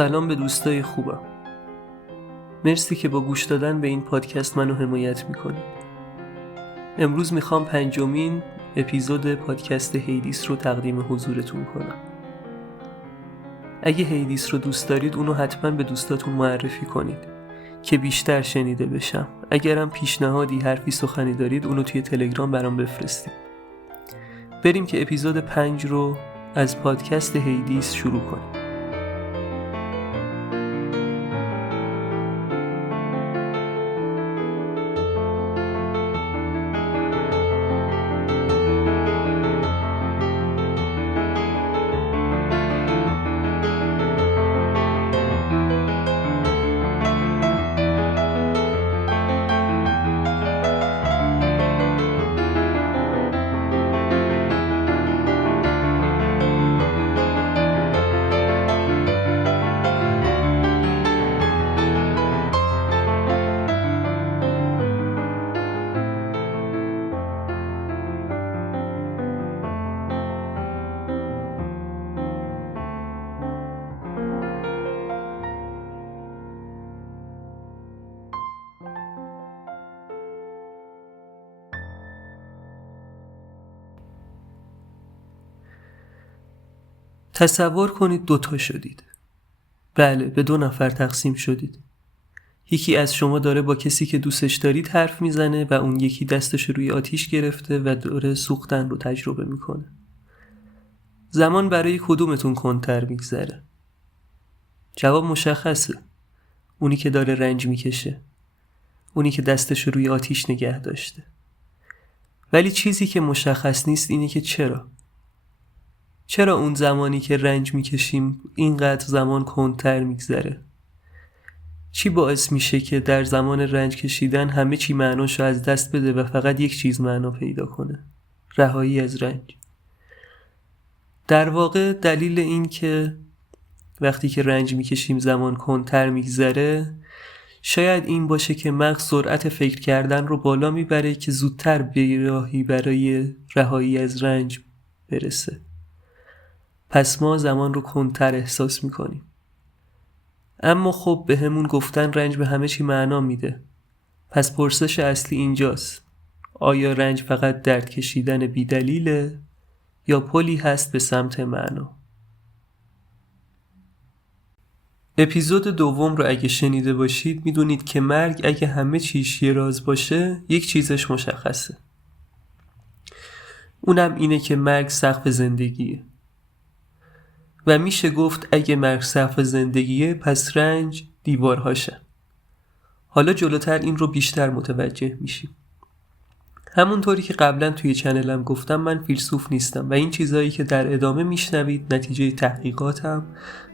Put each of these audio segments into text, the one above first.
سلام به دوستای خوبم. مرسی که با گوش دادن به این پادکست منو حمایت میکنید. امروز میخوام 5مین اپیزود پادکست هیدیس رو تقدیم حضورتون کنم. اگه هیدیس رو دوست دارید اونو حتما به دوستاتون معرفی کنید که بیشتر شنیده بشم. اگرم پیشنهادی، حرفی، سخنی دارید اونو توی تلگرام برام بفرستید. بریم که اپیزود 5 رو از پادکست هیدیس شروع کنیم. تصور کنید 2 شدید. بله، به 2 نفر تقسیم شدید. یکی از شما داره با کسی که دوستش دارید حرف میزنه و اون یکی دستش روی آتیش گرفته و داره سوختن رو تجربه میکنه. زمان برای کدومتون کندتر میگذره؟ جواب مشخصه. اونی که داره رنج میکشه. اونی که دستش روی آتیش نگه داشته. ولی چیزی که مشخص نیست اینه که چرا اون زمانی که رنج میکشیم اینقدر زمان کندتر میگذره؟ چی باعث میشه که در زمان رنج کشیدن همه چی معناشو از دست بده و فقط یک چیز معنا پیدا کنه؟ رهایی از رنج. در واقع دلیل این که وقتی که رنج میکشیم زمان کندتر میگذره شاید این باشه که مغز سرعت فکر کردن رو بالا میبره که زودتر به راهی برای رهایی از رنج برسه. پس ما زمان رو کندتر احساس میکنیم. اما خب به همون گفتن رنج به همه چی معنا میده. پس پرسش اصلی اینجاست: آیا رنج فقط درد کشیدن بی دلیله یا پلی هست به سمت معنا؟ اپیزود 2 رو اگه شنیده باشید میدونید که مرگ اگه همه چیش یه راز باشه یک چیزش مشخصه. اونم اینه که مرگ سقف زندگیه. و میشه گفت اگه مرگ سقف زندگیه پس رنج دیوارهاشه. حالا جلوتر این رو بیشتر متوجه میشیم. همونطوری که قبلا توی چنلم گفتم من فیلسوف نیستم و این چیزایی که در ادامه میشنوید نتیجه تحقیقاتم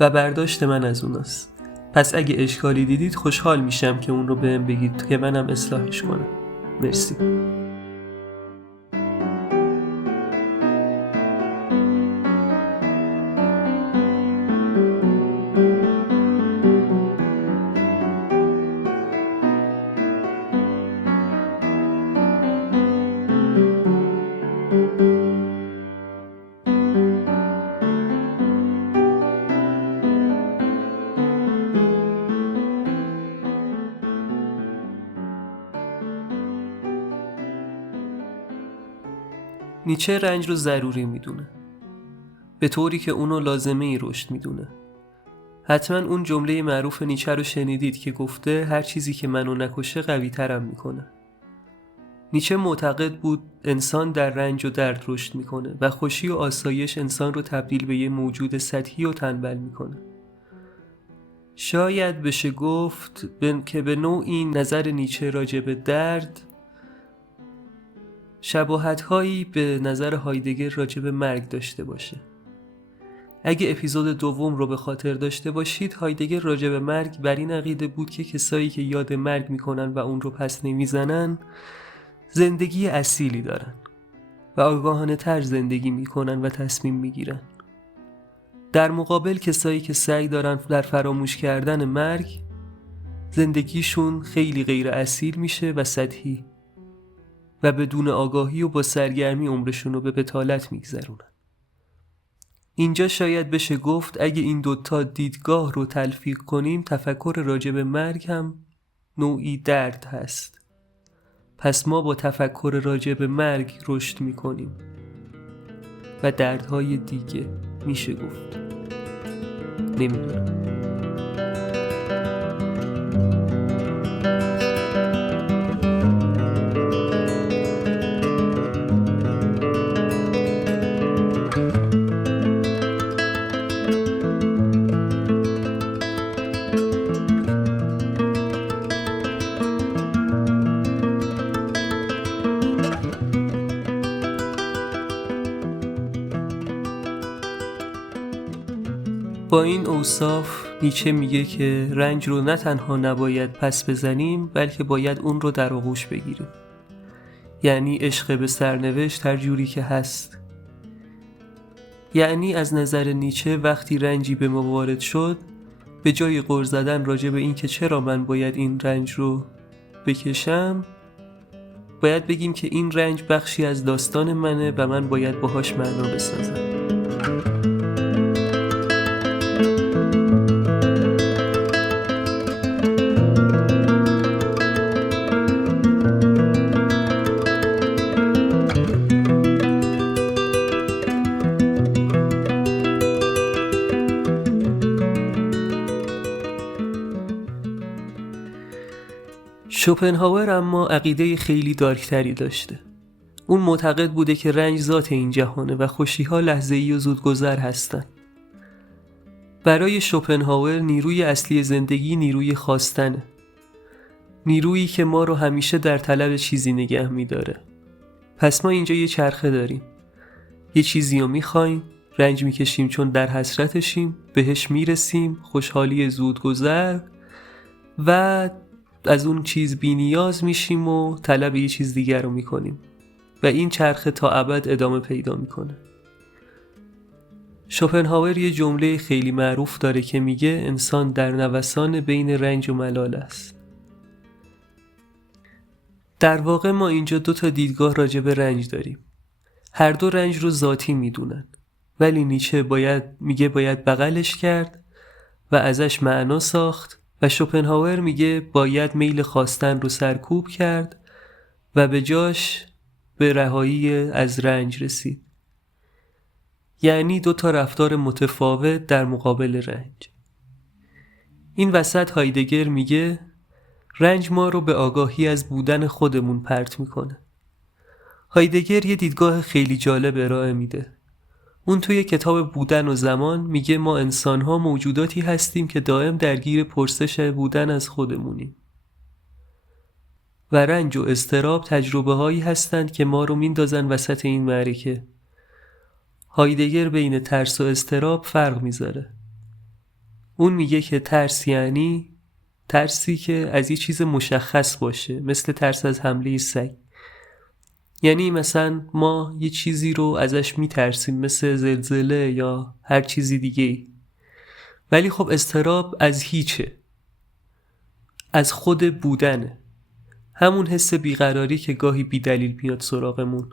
و برداشت من از اوناست. پس اگه اشکالی دیدید خوشحال میشم که اون رو بهم بگید که منم اصلاحش کنم. مرسی. نیچه رنج رو ضروری میدونه، به طوری که اونو لازمه ای رشد میدونه. حتما اون جمله معروف نیچه رو شنیدید که گفته هر چیزی که منو نکشه قوی ترم میکنه. نیچه معتقد بود انسان در رنج و درد رشد میکنه و خوشی و آسایش انسان رو تبدیل به یه موجود سطحی و تنبل میکنه. شاید بشه گفت که به نوعی نظر نیچه راجع به درد شباهت‌هایی به نظر هایدگر راجع به مرگ داشته باشه. اگه اپیزود 2 رو به خاطر داشته باشید، هایدگر راجع به مرگ بر این عقیده بود که کسایی که یاد مرگ میکنن و اون رو پس نمیزنن زندگی اصیلی دارن و آگاهانه تر زندگی میکنن و تصمیم میگیرن. در مقابل کسایی که سعی دارن در فراموش کردن مرگ زندگیشون خیلی غیر اصیل میشه و سطحی و بدون آگاهی و با سرگرمی عمرشون رو به بطالت میگذرونن. اینجا شاید بشه گفت اگه این دوتا دیدگاه رو تلفیق کنیم تفکر راجع به مرگ هم نوعی درد هست. پس ما با تفکر راجع به مرگ رشد میکنیم و دردهای دیگه میشه گفت. نمیدونم. با این اوصاف نیچه میگه که رنج رو نه تنها نباید پس بزنیم بلکه باید اون رو در آغوش بگیریم. یعنی عشق به سرنوشت هر جوری که هست. یعنی از نظر نیچه وقتی رنجی به ما وارد شد به جای غر زدن راجع به این که چرا من باید این رنج رو بکشم باید بگیم که این رنج بخشی از داستان منه و من باید باهاش معنا بسازم. شوپنهاور اما عقیده خیلی دارکتری داشته. اون معتقد بوده که رنج ذات این جهانه و خوشی‌ها لحظه‌ای و زودگذر هستن. برای شوپنهاور نیروی اصلی زندگی نیروی خواستنه. نیرویی که ما رو همیشه در طلب چیزی نگه می‌داره. پس ما اینجا یه چرخه داریم. یه چیزی رو می‌خوایم، رنج می‌کشیم چون در حسرتشیم، بهش میرسیم، خوشحالی زودگذر و از اون چیز بی نیاز میشیم و طلب یه چیز دیگر رو میکنیم و این چرخه تا ابد ادامه پیدا میکنه. شوپنهاور یه جمله خیلی معروف داره که میگه انسان در نوسان بین رنج و ملال است. در واقع ما اینجا دو تا دیدگاه راجع به رنج داریم. هر دو رنج رو ذاتی میدونن ولی نیچه میگه باید بغلش کرد و ازش معنا ساخت و شوپنهاور میگه باید میل خواستن رو سرکوب کرد و به جاش به رهایی از رنج رسید. یعنی دو تا رفتار متفاوت در مقابل رنج. این وسط هایدگر میگه رنج ما رو به آگاهی از بودن خودمون پرت میکنه. هایدگر یه دیدگاه خیلی جالب ارائه میده. اون توی کتاب بودن و زمان میگه ما انسان‌ها موجوداتی هستیم که دائم درگیر پرسش بودن از خودمونیم. و رنج و اضطراب تجربه هایی هستند که ما رو میندازن وسط این معرکه. هایدگر بین ترس و اضطراب فرق میذاره. اون میگه که ترس یعنی ترسی که از یه چیز مشخص باشه، مثل ترس از حمله سگ. یعنی مثلا ما یه چیزی رو ازش میترسیم مثل زلزله یا هر چیزی دیگه. ولی خب اضطراب از هیچه، از خود بودنه. همون حس بیقراری که گاهی بی دلیل میاد سراغمون.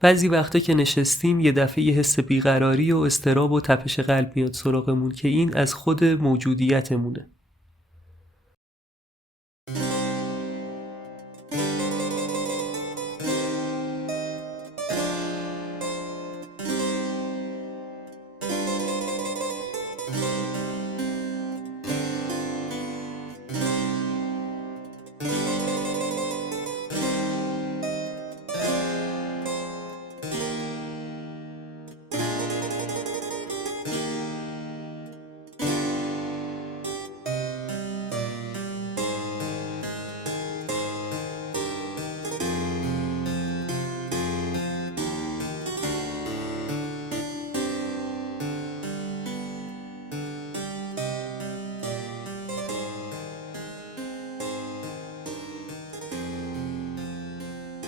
بعضی وقتا که نشستیم یه دفعه یه حس بیقراری و اضطراب و تپش قلب میاد سراغمون که این از خود موجودیتمونه.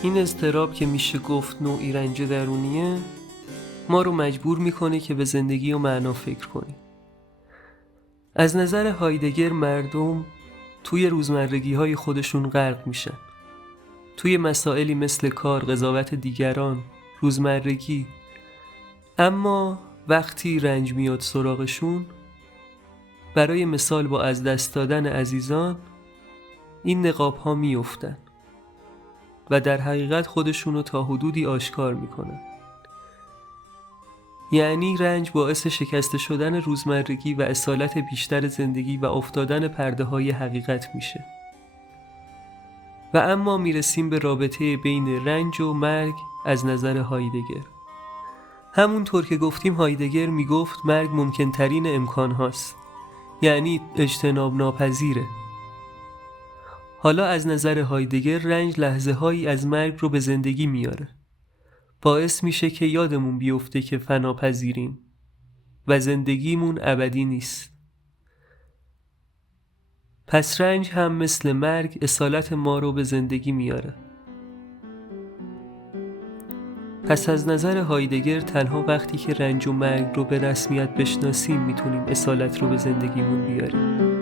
این اضطراب که میشه گفت نوعی رنج درونیه ما رو مجبور میکنه که به زندگی و معنا فکر کنیم. از نظر هایدگر مردم توی روزمرگی های خودشون غرق میشن. توی مسائلی مثل کار، قضاوت دیگران، روزمرگی. اما وقتی رنج میاد سراغشون، برای مثال با از دست دادن عزیزان، این نقاب ها میافتن و در حقیقت خودشونو تا حدودی آشکار میکنن. یعنی رنج باعث شکسته شدن روزمرگی و اصالت بیشتر زندگی و افتادن پرده های حقیقت میشه. و اما میرسیم به رابطه بین رنج و مرگ از نظر هایدگر. همونطور که گفتیم هایدگر میگفت مرگ ممکن ترین امکان هاست، یعنی اجتناب ناپذیره. حالا از نظر هایدگر رنج لحظه هایی از مرگ رو به زندگی میاره، باعث میشه که یادمون بیفته که فناپذیریم و زندگیمون ابدی نیست. پس رنج هم مثل مرگ اصالت ما رو به زندگی میاره. پس از نظر هایدگر تنها وقتی که رنج و مرگ رو به رسمیت بشناسیم میتونیم اصالت رو به زندگیمون بیاریم.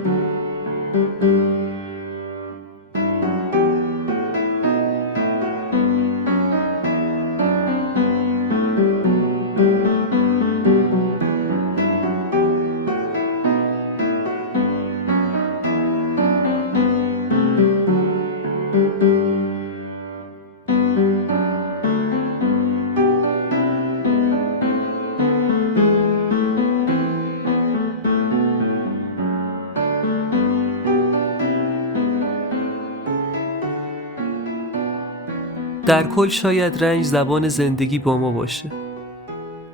در کل شاید رنج زبان زندگی با ما باشه،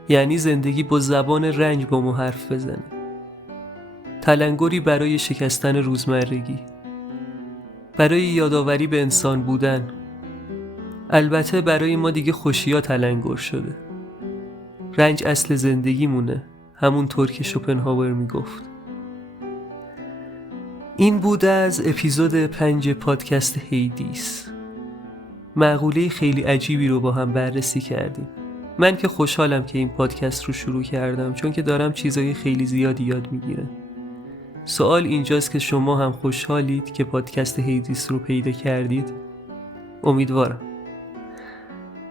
یعنی زندگی با زبان رنج با ما حرف بزنه. تلنگری برای شکستن روزمرگی، برای یادآوری به انسان بودن. البته برای ما دیگه خوشی‌ها تلنگر شده. رنج اصل زندگی مونه، همونطور که شوپنهاور میگفت. این بود از اپیزود 5 پادکست هیدیس. مقوله خیلی عجیبی رو با هم بررسی کردیم. من که خوشحالم که این پادکست رو شروع کردم، چون که دارم چیزای خیلی زیادی یاد میگیرم. سوال اینجاست که شما هم خوشحالید که پادکست هیدیس رو پیدا کردید؟ امیدوارم.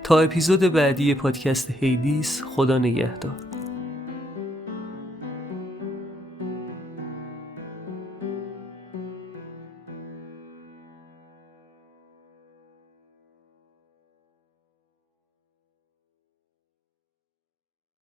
تا اپیزود بعدی پادکست هیدیس، خدا نگهدار.